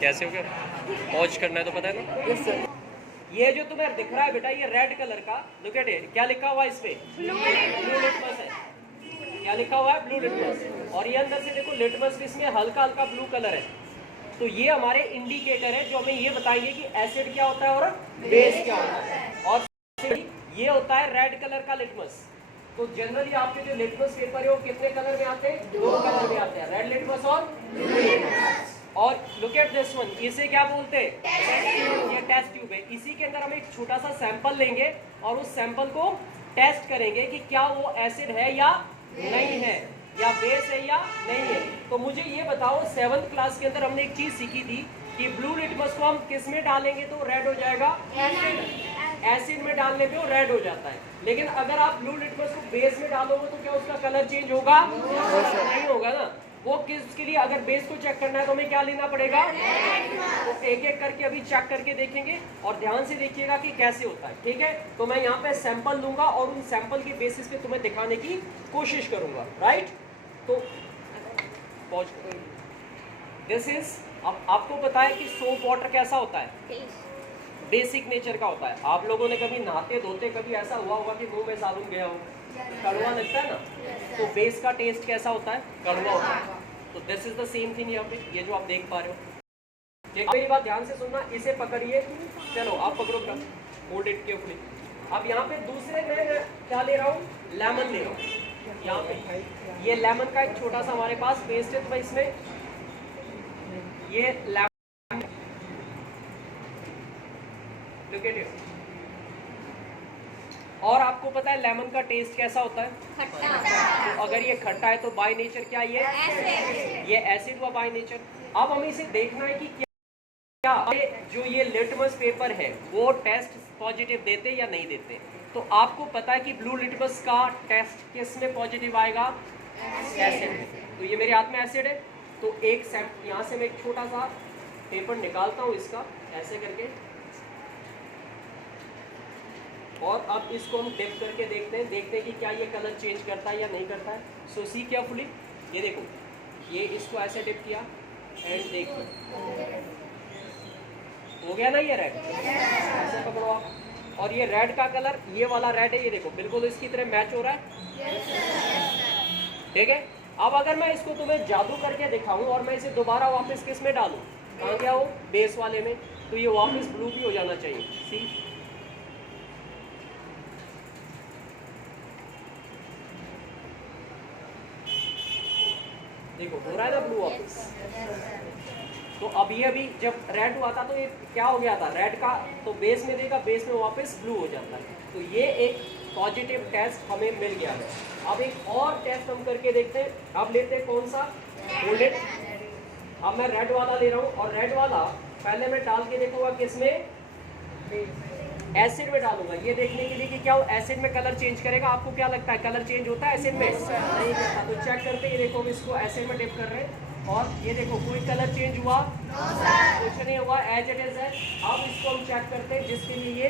कैसे हो गया? पॉज करना है तो पता है ना? Yes sir. ये जो तुम्हें दिख रहा है बेटा, ये रेड कलर का, लुक एट इट, क्या लिखा हुआ है इस पे? ब्लू लिटमस है। क्या लिखा हुआ है? Blue litmus. और ये अंदर से देखो लिटमस इसमें हल्का हल्का ब्लू कलर है। तो ये हमारे इंडिकेटर है जो हमें ये बताएंगे कि एसिड क्या होता है और बेस क्या होता है। और ये होता है रेड कलर का लिटमस। तो जनरली आपके जो लिटमस पेपर है वो कितने कलर में आते हैं? दो कलर में आते हैं, रेड लिटमस और ब्लू लिटमस। और लुक एट दिस वन, इसे क्या बोलते हैं? ये टेस्ट ट्यूब है। इसी के अंदर हम एक छोटा सा सैंपल लेंगे और उस सैंपल को टेस्ट करेंगे कि क्या वो एसिड है या नहीं है, या बेस है या नहीं है। तो मुझे ये बताओ, 7th क्लास के अंदर हमने एक चीज सीखी थी कि ब्लू लिटमस को हम किस में डालेंगे तो रेड हो जाएगा? एसिड में डालने पे वो रेड हो जाता है। लेकिन अगर आप ब्लू लिटमस को बेस में डालोगे तो क्या उसका कलर चेंज होगा? नहीं होगा ना। वो किसके लिए, अगर बेस को चेक करना है तो हमें क्या लेना पड़ेगा? तो एक एक करके अभी चेक करके देखेंगे और ध्यान से देखिएगा कि कैसे होता है, ठीक है? तो मैं यहाँ पे सैंपल लूंगा और उन सैंपल के बेसिस पे तुम्हें दिखाने की कोशिश करूंगा, राइट? तो पॉज। दिस इज, अब आपको पता है कि सोप वाटर कैसा होता है? बेसिक नेचर का होता है। आप लोगों ने कभी नहाते धोते कभी ऐसा हुआ होगा कि मुंह में साबुन गया हो, कड़वा लगता है ना? तो बेस का टेस्ट कैसा होता है? कड़वा होता है। तो this is the same thing यहाँ पे, ये जो आप देख पा रहे हो। मेरी बात ध्यान से सुनना, इसे पकड़िए, चलो आप पकड़ो, होल्ड इट केयरफुली। अब यहाँ पे दूसरे में क्या ले रहा हूँ? लेमन ले रहा हूँ। यहाँ पे ये लेमन का एक छोटा सा हमारे पास पेस्ट है, तो मैं इसमें ये लेमन, और आपको पता है लेमन का टेस्ट कैसा होता है? खट्टा। तो अगर ये खट्टा है तो बाय नेचर क्या ये एसिड हुआ बाय नेचर। अब हमें इसे देखना है कि क्या जो ये लिटमस पेपर है वो टेस्ट पॉजिटिव देते या नहीं देते। तो आपको पता है कि ब्लू लिटमस का टेस्ट किस में पॉजिटिव आएगा? एसिड में। तो ये मेरे हाथ में एसिड है, तो एक यहाँ से मैं एक छोटा सा पेपर निकालता हूँ इसका, ऐसे करके, और अब इसको हम डिप करके देखते हैं कि क्या ये कलर चेंज करता है या नहीं करता है। सो सी केयरफुली, ये देखो, ये इसको ऐसे डिप किया एंड देखो, हो गया ना ये रेड? ऐसे पकड़ो आप, और ये रेड का कलर, ये वाला रेड है, ये देखो बिल्कुल इसकी तरह मैच हो रहा है, ठीक है? अब अगर मैं इसको तुम्हें जादू करके दिखाऊं और मैं इसे दोबारा वापस किस में डालूं? कहाँ गया वो? बेस वाले में। तो ये वापस ब्लू भी हो जाना चाहिए। सी, देखो हो रहा है ना ब्लू वापस। तो अब ये अभी जब रेड हुआ था तो ये क्या हो गया था? रेड का तो बेस में देगा, बेस में वापस ब्लू हो जाता है। तो ये एक पॉजिटिव टेस्ट हमें मिल गया है। अब एक और टेस्ट हम करके देखते हैं। अब लेते हैं कौन सा? गोल्डन। अब मैं रेड वाला ले रहा हूँ, और रेड वाला पहले मैं डाल के देखूंगा किसमें? एसिड में डालूंगा, ये देखने के लिए कि क्या वो एसिड में कलर चेंज करेगा। आपको क्या लगता है कलर चेंज होता है एसिड में? नहीं करता। तो चेक करते, ये देखो इसको एसिड में डिप कर रहे हैं और ये देखो कोई कलर चेंज हुआ? कुछ नहीं हुआ, एज इट इज है। अब इसको हम चेक करते हैं जिसके लिए ये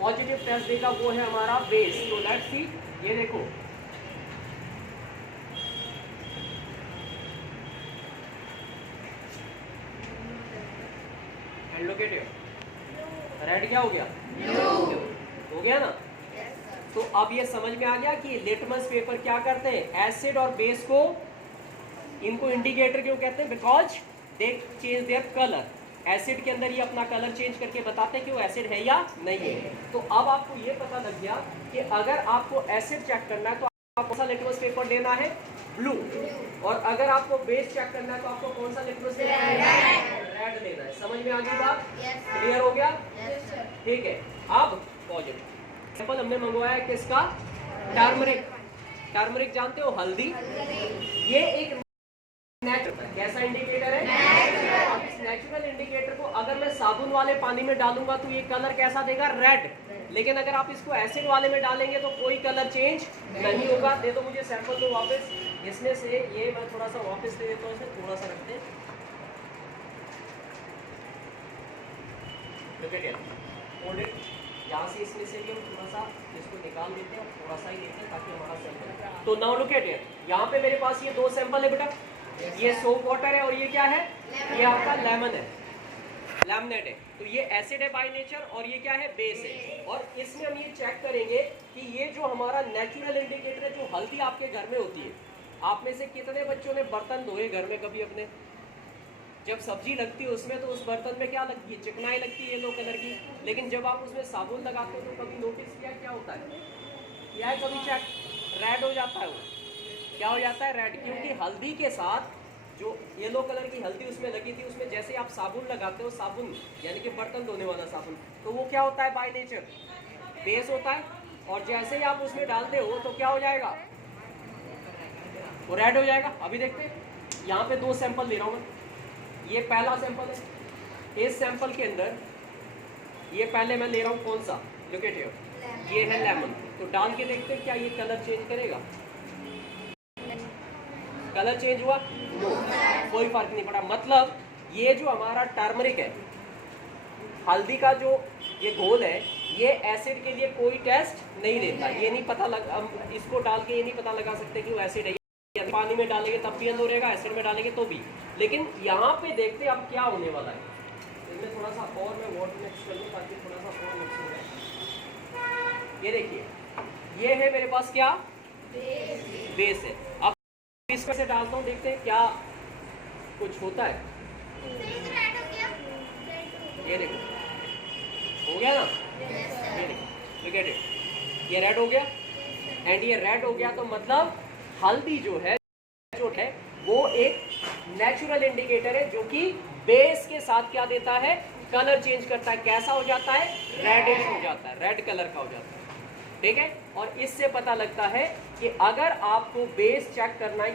पॉजिटिव टेस्ट देगा, वो है हमारा बेस। तो लेट्स सी, ये देखो and look at it, red क्या हो गया? हो गया ना? तो अब ये समझ में आ गया कि लिटमस पेपर क्या करते हैं? एसिड और बेस को, इनको इंडिकेटर क्यों कहते हैं? Because they change their colour. Acid के अंदर ये अपना कलर चेंज करके बताते हैं कि वो एसिड है या नहीं है। तो अब आपको ये पता लग गया कि अगर आपको एसिड चेक करना है तो आपको कौन सा लिटमस पेपर लेना है? ब्लू। और अगर आपको बेस चेक करना है तो आपको कौन सा लिटमस पेपर लेना है? रेड लेना है। समझ में आ गई बात? क्लियर हो गया? ठीक है। अब पॉजिटिव सैंपल हमने मंगवाया है किसका? टर्मरिक। टर्मरिक जानते हो? हल्दी। ये एक कैसा इंडिकेटर है? अब इस नेचुरल इंडिकेटर को अगर मैं साबुन वाले पानी में डालूंगा तो ये कलर कैसा देगा? रेड। लेकिन अगर आप इसको एसिड वाले में डालेंगे तो कोई कलर चेंज नहीं होगा। दे दो मुझे सैंपल दो वापस। इसमें से ये मैं थोड़ा सा वापस दे देता हूँ, इसे थोड़ा सा रखते हैं। यहाँ से इसमें से भी हम थोड़ा सा इसको निकाल देते हैं और थोड़ा सा ही देते हैं ताकि हमारा सैंपल। तो नाउ लुक एट इट, यहाँ पे मेरे पास ये दो सैंपल है बेटा। ये सोप वाटर है और ये क्या है? ये आपका लेमन है, लैमिनेट है। तो ये एसिड है बाय नेचर और ये क्या है, बेस है। और इसमें हम ये चेक करेंगे कि ये जो हमारा नेचुरल इंडिकेटर है, जो हल्दी आपके घर में होती है, आप में से कितने बच्चों ने बर्तन धोए घर में कभी अपने? जब सब्जी लगती है उसमें तो उस बर्तन में क्या लगती है, चिकनाई लगती है येलो कलर की। लेकिन जब आप उसमें साबुन लगाते हो तो कभी नोटिस किया क्या होता है, क्या है कभी चेक, रेड हो जाता है वो। क्या हो जाता है, रेड, क्योंकि हल्दी के साथ जो येलो कलर की हल्दी उसमें लगी थी, उसमें जैसे आप साबुन लगाते हो, साबुन यानी कि बर्तन धोने वाला साबुन, तो वो क्या होता है, बाय नेचर बेस होता है। और जैसे ही आप उसमें डालते हो तो क्या हो जाएगा, वो रेड हो जाएगा। अभी देखते हैं, यहाँ पे 2 सैंपल ले रहा हूँ मैं। ये पहला सैंपल है, इस सैंपल के अंदर ये पहले मैं ले रहा हूँ कौन सा, लुक एट हियर, ये है लेमन। तो डाल के देखते हैं क्या ये कलर चेंज करेगा, कलर चेंज हुआ, नो, कोई फर्क नहीं पड़ा। मतलब ये जो हमारा टर्मरिक है, हल्दी का जो ये घोल है, ये एसिड के लिए कोई टेस्ट नहीं देता। ये नहीं पता लगा, हम इसको डाल के ये नहीं पता लगा सकते कि वो एसिड है। पानी में डालेंगे तब भी अंदर हो रहेगा, एसिड में डालेंगे तो भी। लेकिन यहाँ पे देखते अब क्या होने वाला है। इसमें थोड़ा सा और मैं वाटर मिक्स कर दूँ ताकि थोड़ा सा और मिक्स हो जाए। ये देखिए, ये है मेरे पास क्या, बेस है। अब इसमें से डालता हूँ, देखते हैं क्या कुछ होता है। ये देखो, हो गया ना, ये देखो, लुक एट इट, ये रेड हो गया। एंड ये रेड हो गया तो मतलब हल्दी जो है वो एक नेचुरल इंडिकेटर है, जो कि बेस के साथ क्या देता है, कलर चेंज करता है। कैसा हो जाता है, रेडिश हो जाता है, रेड कलर का हो जाता है। ठीक है, और इससे पता लगता है कि अगर आपको बेस चेक करना है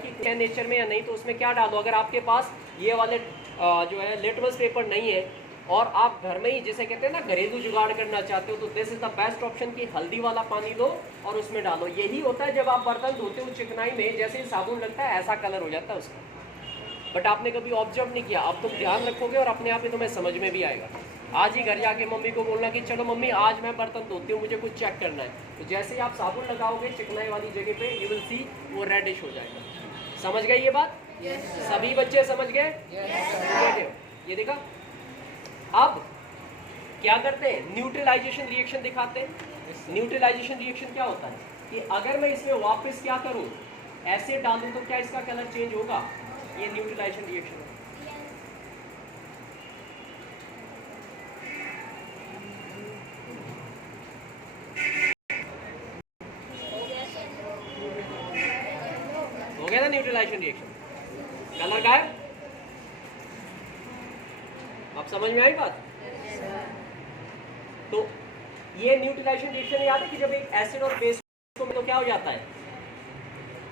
कि नेचर में या नहीं, तो उसमें क्या डालो। अगर आपके पास ये वाले जो है लिटमस पेपर नहीं है और आप घर में ही जिसे कहते हैं ना घरेलू जुगाड़ करना चाहते हो, तो this is the best option कि हल्दी वाला पानी लो और उसमें डालो। यही होता है जब आप बर्तन धोते हो चिकनाई में, जैसे ही साबुन लगता है ऐसा कलर हो जाता है उसका। बट आपने कभी ऑब्जर्व नहीं किया, अब तुम ध्यान रखोगे और अपने आप ही तुम्हें समझ में भी आएगा। आज ही घर जाके मम्मी को बोलना कि चलो मम्मी आज मैं बर्तन धोती हूँ, मुझे कुछ चेक करना है। तो जैसे ही आप साबुन लगाओगे चिकनाई वाली जगह पे, यू विल सी वो रेडिश हो जाएगा। समझ गए ये बात? सभी बच्चे समझ गए? ये देखा। अब क्या करते हैं, न्यूट्रलाइजेशन रिएक्शन दिखाते हैं। न्यूट्रलाइजेशन रिएक्शन क्या होता है कि अगर मैं इसमें वापस क्या करूं, एसिड डालूं, तो क्या इसका कलर चेंज होगा? ये न्यूट्रलाइजेशन रिएक्शन है। हो गया ना न्यूट्रलाइजेशन रिएक्शन, कलर गायब। अब समझ में आई बात? तो ये न्यूट्रलाइजेशन रिएक्शन याद है कि जब एक एसिड और बेस को तो क्या हो जाता है,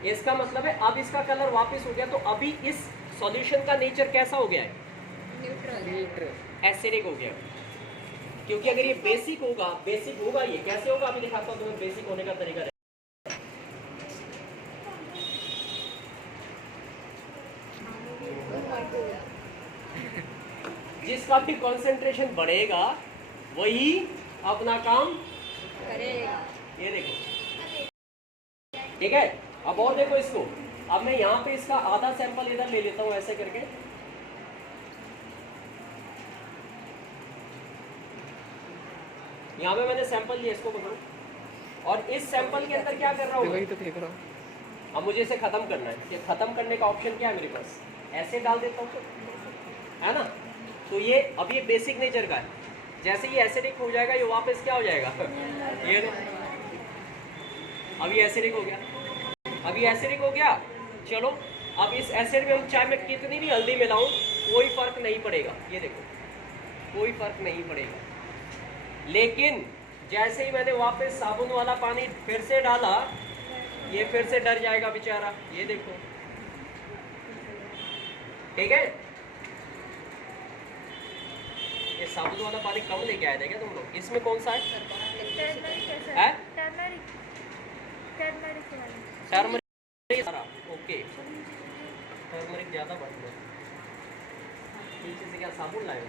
इसका मतलब है अब इसका कलर वापस हो गया। तो अभी इस सॉल्यूशन का नेचर कैसा हो गया है, न्यूट्रल, एसिडिक हो गया। क्योंकि अगर ये बेसिक होगा ये कैसे होगा, अभी दिखाता हूं तुम्हें बेसिक होने का तरीका। जिसका भी कंसंट्रेशन बढ़ेगा वही अपना काम करेगा। ये देखो, ठीक है। अब और देखो इसको, अब मैं यहाँ पे इसका आधा सैंपल इधर ले लेता हूँ ऐसे करके। यहाँ पे मैंने सैंपल लिया, इसको पकड़ो। और इस सैंपल के अंदर क्या कर रहा हूँ, तो फेंक रहा हूँ। अब मुझे इसे खत्म करना है। ये खत्म करने का ऑप्शन क्या है मेरे पास, ऐसे डाल देता हूँ, है ना। तो ये अब ये बेसिक नेचर का है। जैसे ये एसिडिक हो जाएगा, ये वापस क्या हो जाएगा, ये अभी एसिडिक हो गया, अभी एसिडिक हो गया। चलो अब इस एसिड में हम चाहे मैं कितनी भी हल्दी मिलाऊं कोई फर्क नहीं पड़ेगा। ये देखो, कोई फर्क नहीं पड़ेगा। लेकिन जैसे ही मैंने वापस साबुन वाला पानी फिर से डाला, ये फिर से डर जाएगा बेचारा। ये देखो, ठीक है। ये साबुन वाला पानी कम लेके आए थे क्या तुम लोग? इसमें कौन सा है? टर्मरिक। ओके, टर्मरिक ज्यादा बढ़ गया। पीछे से क्या साबुन लाए हो?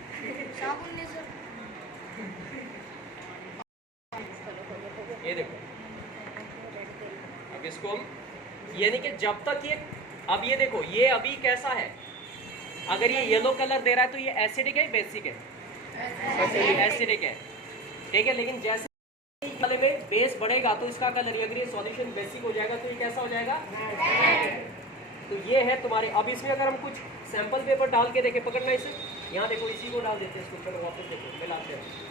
साबुन नहीं सर। ये देखो, अब इसको हम यानी कि जब तक ये, अब ये देखो, ये अभी कैसा है, अगर ये येलो कलर दे रहा है तो ये एसिडिक है बेसिक है? एसिडिक है, ठीक है। लेकिन जैसे वाले में बेस बढ़ेगा तो इसका कलर, अगर ये सॉल्यूशन बेसिक हो जाएगा तो ये कैसा हो जाएगा? तो ये है तुम्हारे। अब इसमें अगर हम कुछ सैंपल पेपर डाल के देखें, पकड़ना इसे, यहाँ देखो, इसी को डाल देते हैं इसके ऊपर, वापस देखो मिलाते हैं।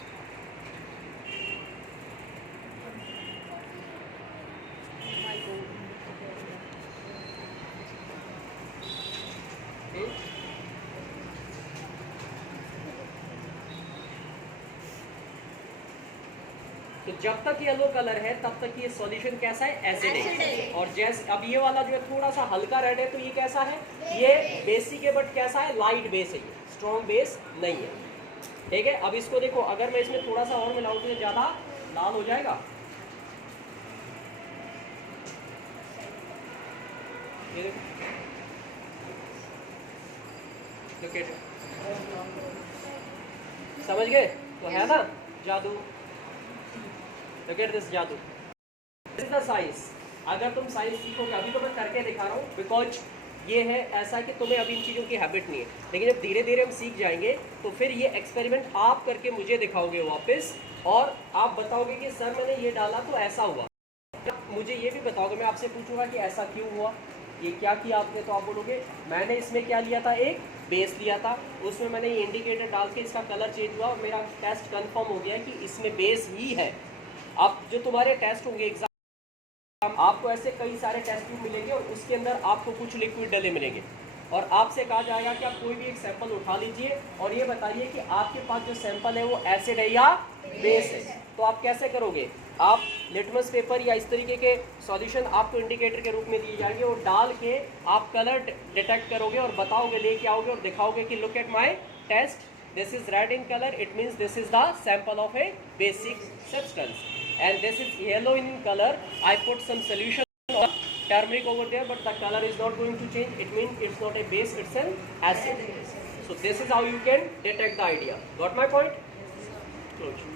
तो जब तक येलो कलर है तब तक ये सॉल्यूशन कैसा है? एसिडिक। और जैसे अब ये वाला जो है थोड़ा सा हल्का रेड है तो ये कैसा है? ये बेसिक है, बट कैसा है? लाइट बेस है, ये स्ट्रॉन्ग बेस नहीं है, ठीक है। अब इसको देखो, अगर मैं इसमें थोड़ा सा और मिलाऊं तो ये ज्यादा लाल हो जाएगा। ये देखो, समझ गए? तो है ना जादू। Look at this जादू। This is the science। अगर तुम साइंस सीखोगे, अभी तो मैं करके दिखा रहा हूँ, बिकॉज ये है ऐसा कि तुम्हें अभी इन चीज़ों की हैबिट नहीं है, लेकिन जब धीरे धीरे हम सीख जाएंगे तो फिर ये एक्सपेरिमेंट आप करके मुझे दिखाओगे वापस, और आप बताओगे कि सर मैंने ये डाला तो ऐसा हुआ। मुझे ये भी बताओगे, मैं आपसे पूछूंगा कि ऐसा क्यों हुआ, ये क्या किया आपने, तो आप बोलोगे मैंने इसमें क्या लिया था, एक बेस लिया था, उसमें मैंने ये इंडिकेटर डाल के इसका कलर चेंज हुआ और मेरा टेस्ट कंफर्म हो गया कि इसमें बेस ही है। अब जो तुम्हारे टेस्ट होंगे एग्जाम, आपको ऐसे कई सारे टेस्ट ट्यूब मिलेंगे और उसके अंदर आपको कुछ लिक्विड डले मिलेंगे, और आपसे कहा जाएगा कि आप कोई भी एक सैंपल उठा लीजिए और ये बताइए कि आपके पास जो सैंपल है वो एसिड है या बेस है। तो आप कैसे करोगे? आप लिटमस पेपर या इस तरीके के सॉल्यूशन आपको इंडिकेटर के रूप में दिए जाएंगे और डाल के आप कलर डिटेक्ट करोगे और बताओगे, लेके आओगे और दिखाओगे कि look at my taste, this is red in color, it means this is the sample of a basic substance, and this is yellow in color, I put some solution of turmeric over there, but the color is not going to change, it means it's not a base, it's an acid. So this is how you can detect the idea. Got my point? Close.